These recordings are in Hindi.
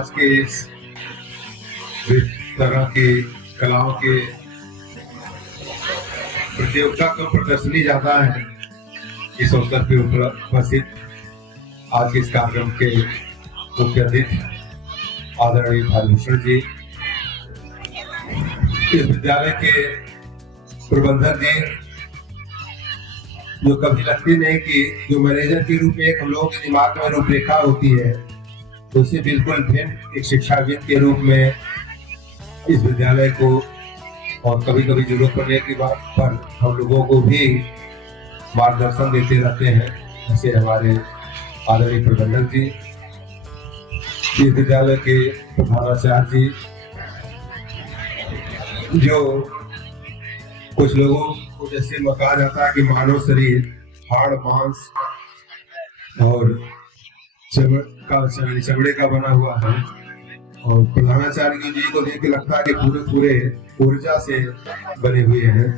आज के इस तरह की कलाओं के प्रतियोगिता का प्रदर्शनी जाता है। इस अवसर पे उपस्थित आज के इस कार्यक्रम के मुख्य अतिथि आदरणीय भानुभूषण जी, इस विद्यालय के प्रबंधक जी, जो कभी लगती नहीं कि जो मैनेजर के रूप में एक हम लोगों के दिमाग में रूपरेखा होती है, तो उससे बिल्कुल भिन्न एक शिक्षाविद के रूप में इस विद्यालय को और कभी कभी जरूरत पड़ने की बात पर हम लोगों को भी मार्गदर्शन देते रहते हैं। ऐसे हमारे आदरणीय प्रबंधक जी, इस विद्यालय के प्रधानाचार्य जी, जो कुछ लोगों को जैसे कहा जाता है कि मानव शरीर हाड़ मांस और चमड़े का बना हुआ है, और प्रधानाचार्य जी को देख के लगता है कि पूरे ऊर्जा से बने हुए हैं।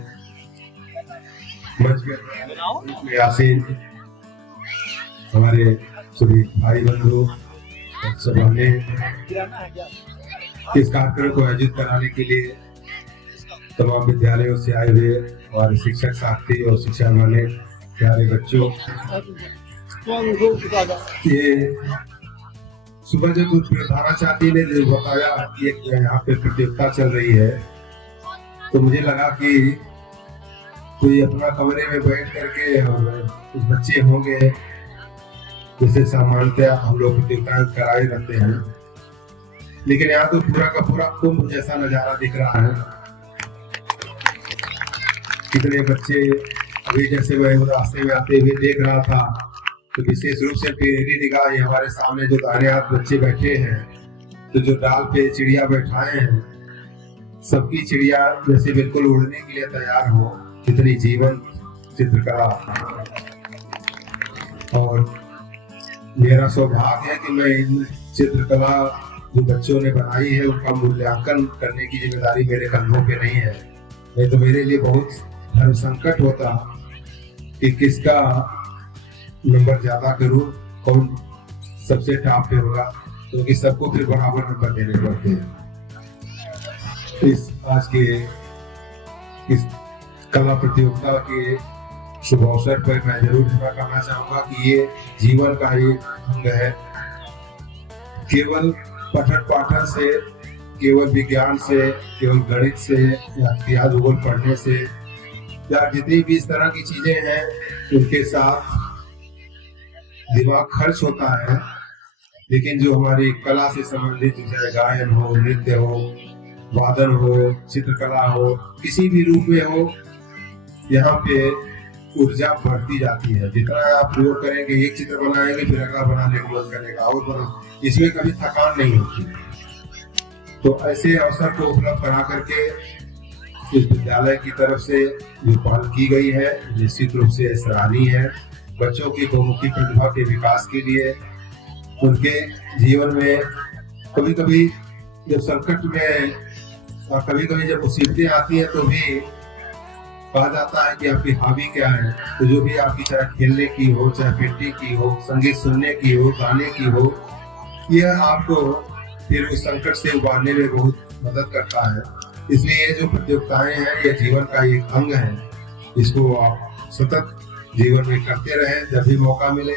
मंच में आसीन हमारे सभी भाई बंधु सभा ने इस कार्यक्रम को आयोजित कराने के लिए तमाम विद्यालयों से आए हुए हमारे शिक्षक साथी और शिक्षा वाले प्यारे बच्चों, ये सुबह जब प्रधानाचार्य ने जो बताया कि एक यहाँ पे प्रतियोगिता चल रही है, तो मुझे लगा कि कोई अपना कमरे में बैठ करके और कुछ बच्चे होंगे, जैसे सामान्यतः हम लोग प्रतियोगिता कराए रहते हैं, लेकिन यहाँ तो पूरा का पूरा कुंभ जैसा नजारा दिख रहा है। कितने बच्चे, अभी जैसे मैं रास्ते में आते हुए देख रहा था, तो विशेष रूप से मेरी निगाह हमारे सामने जो दाहिने हाथ बच्चे बैठे हैं, तो जो डाल पे चिड़िया बैठाए हैं, सबकी चिड़िया जैसे बिल्कुल उड़ने के लिए तैयार हो, कितनी जीवन चित्रकला। और मेरा सौभाग्य है कि मैं इन चित्रकला जो बच्चों ने बनाई है उनका मूल्यांकन करने की जिम्मेदारी मेरे कंधों पे नहीं है। नहीं तो मेरे लिए बहुत धर्म संकट होता कि किसका नंबर ज्यादा करूं, कौन सबसे टॉप पे होगा, क्योंकि सबको फिर बराबर नंबर देने पड़ते हैं। इस आज के इस कला प्रतियोगिता के शुभ अवसर पर मैं जरूर इतना कहना चाहूंगा कि ये जीवन का एक अंग है। केवल पठन पाठन से, केवल विज्ञान से, केवल गणित से या इतिहास भूगोल पढ़ने से या जितनी भी इस तरह की चीजें हैं उनके साथ दिमाग खर्च होता है, लेकिन जो हमारी कला से संबंधित, चाहे गायन हो, नृत्य हो, वादन हो, चित्रकला हो, किसी भी रूप में हो, यहाँ पे ऊर्जा बढ़ती जाती है। जितना आप प्रयोग करेंगे, एक चित्र बनाएंगे फिर अगला बनाने को मन करेगा और बना, इसमें कभी थकान नहीं होती। तो ऐसे अवसर को उपलब्ध करा करके इस विद्यालय की तरफ से जो पहल की गई है निश्चित रूप से सराहनीय है। बच्चों की बहुमुखी प्रतिभा के विकास के लिए, उनके जीवन में कभी कभी जब संकट में और कभी कभी जब मुसीबतें आती है तो भी कहा जाता है कि आपकी हॉबी क्या है। तो जो भी आपकी, चाहे खेलने की हो, चाहे पेंटिंग की हो, संगीत सुनने की हो, गाने की हो, यह आपको फिर उस संकट से उबारने में बहुत मदद करता है। इसलिए ये जो प्रतियोगिताएं हैं ये जीवन का एक अंग है। इसको आप सतत जीवन में करते रहें। जब भी मौका मिले,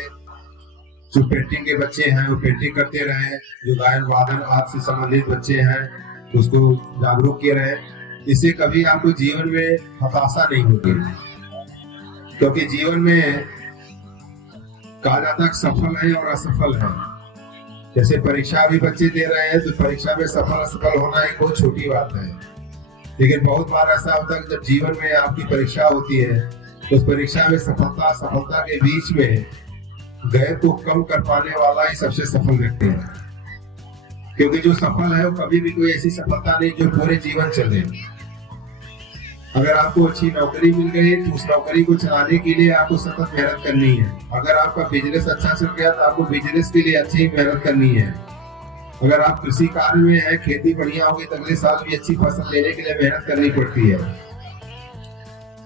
जो पेंटिंग के बच्चे हैं वो पेंटिंग करते रहें, जो गायन वादन आदि से संबंधित बच्चे हैं उसको जागरूक किए रहें। इससे कभी आपको जीवन में हताशा नहीं होगी, क्योंकि जीवन में कहा जाता है सफल है और असफल है। जैसे परीक्षा भी बच्चे दे रहे हैं, तो परीक्षा में सफल असफल होना एक बहुत छोटी बात है, लेकिन बहुत बार ऐसा होता है कि जब जीवन में आपकी परीक्षा होती है तो उस परीक्षा में सफलता के बीच में गैप को कम कर पाने वाला ही सबसे सफल व्यक्ति है। क्योंकि जो सफल है वो कभी भी कोई ऐसी सफलता नहीं जो पूरे जीवन चले। अगर आपको अच्छी नौकरी मिल गई तो उस नौकरी को चलाने के लिए आपको सतत मेहनत करनी है। अगर आपका बिजनेस अच्छा चल गया तो आपको बिजनेस के लिए अच्छी मेहनत करनी है। अगर आप कृषि कार्य में है, खेती बढ़िया होगी तो अगले साल भी अच्छी फसल लेने के लिए मेहनत करनी पड़ती है।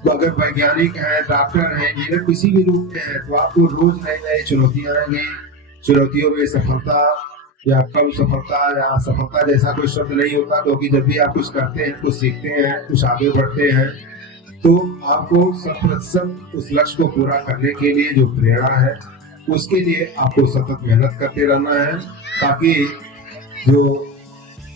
तो अगर वैज्ञानिक है, डॉक्टर है, इंजीनियर किसी भी रूप में है, तो आपको रोज नई नई चुनौतियां आएंगी। चुनौतियों में सफलता या कम सफलता या असफलता जैसा कोई शब्द नहीं होता, क्योंकि जब भी आप कुछ करते हैं, कुछ सीखते हैं, कुछ आगे बढ़ते हैं, तो आपको 100% उस लक्ष्य को पूरा करने के लिए जो प्रेरणा है, उसके लिए आपको सतत मेहनत करते रहना है, ताकि जो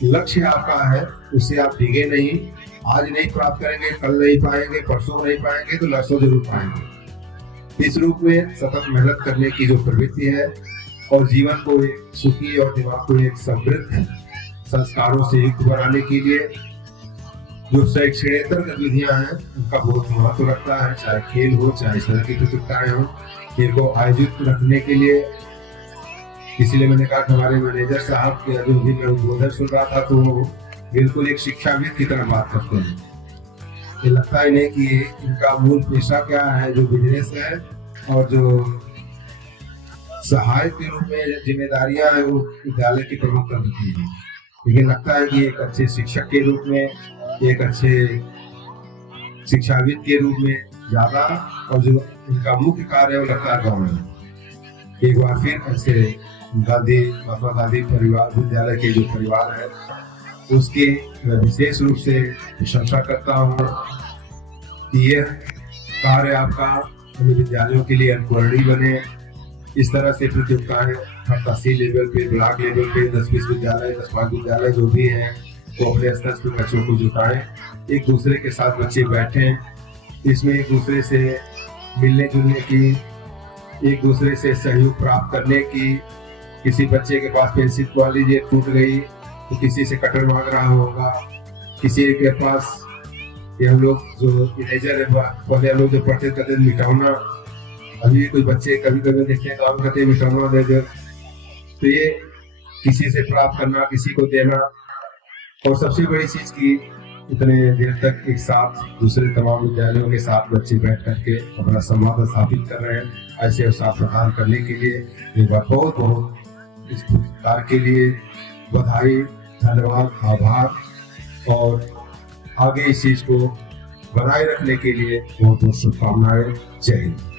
लक्ष्य आपका है उससे आप डिगे नहीं। आज नहीं प्राप्त करेंगे, कल नहीं पाएंगे, परसों नहीं पाएंगे, तो लक्ष्य जरूर पाएंगे। इस रूप में सतत मेहनत करने की जो प्रवृत्ति है और जीवन को एक सुखी और दिमाग को एक समृद्ध संस्कारों से युक्त बनाने के लिए जो शैक्षणेतर गतिविधियां हैं, उनका बहुत महत्व रखता है। चाहे खेल हो, चाहे इस तरह की प्रतियोगिताएं हो, इनको आयोजित रखने के लिए, इसीलिए मैंने कहा कि हमारे मैनेजर साहब के जो भी मैं उद्बोधन सुन रहा था, तो वो बिल्कुल एक शिक्षाविद की तरह बात करते हैं। ये लगता ही नहीं कि इनका मूल पेशा क्या है, जो बिजनेस है और जो सहायक के रूप में जिम्मेदारियां हैं वो विद्यालय की प्रमुख करती है। लेकिन लगता है कि एक अच्छे शिक्षक के रूप में, एक अच्छे शिक्षाविद के रूप में ज्यादा, और जो इनका मुख्य कार्य है वो लगता है गाँव में। एक बार फिर ऐसे महात्मा गांधी परिवार विद्यालय के जो परिवार है, उसकी मैं विशेष रूप से प्रशंसा करता हूँ कि यह कार्य आपका अन्य विद्यालयों के लिए अनुकरणीय बने। इस तरह से प्रतियोगिताएं हर तहसील लेवल पे, ब्लॉक लेवल पे 10-20 विद्यालय, 10-5 विद्यालय जो भी हैं, वो अपने स्तर पर बच्चों को जुटाएं, एक दूसरे के साथ बच्चे बैठें, इसमें एक दूसरे से मिलने जुलने की, एक दूसरे से सहयोग प्राप्त करने की। किसी बच्चे के पास पेंसिल मान लीजिए टूट गई, तो किसी से कटर मांग रहा होगा, किसी के पास ये हम लोग जो इरेजर है, पहले हम लोग जो पढ़ते थे मिटाना, अभी कोई बच्चे कभी कभी देखते हैं काम करते मिटाना दे दे, तो ये किसी से प्राप्त करना, किसी को देना। और सबसे बड़ी चीज की इतने देर तक एक साथ दूसरे तमाम विद्यालयों के साथ बच्चे बैठ करके अपना संवाद स्थापित कर रहे हैं। ऐसे अवसर प्रदान करने के लिए एक बार बहुत बहुत इस कार्य के लिए बधाई, धन्यवाद, आभार, और आगे इस चीज को बनाए रखने के लिए बहुत बहुत शुभकामनाएं। जय हिंद।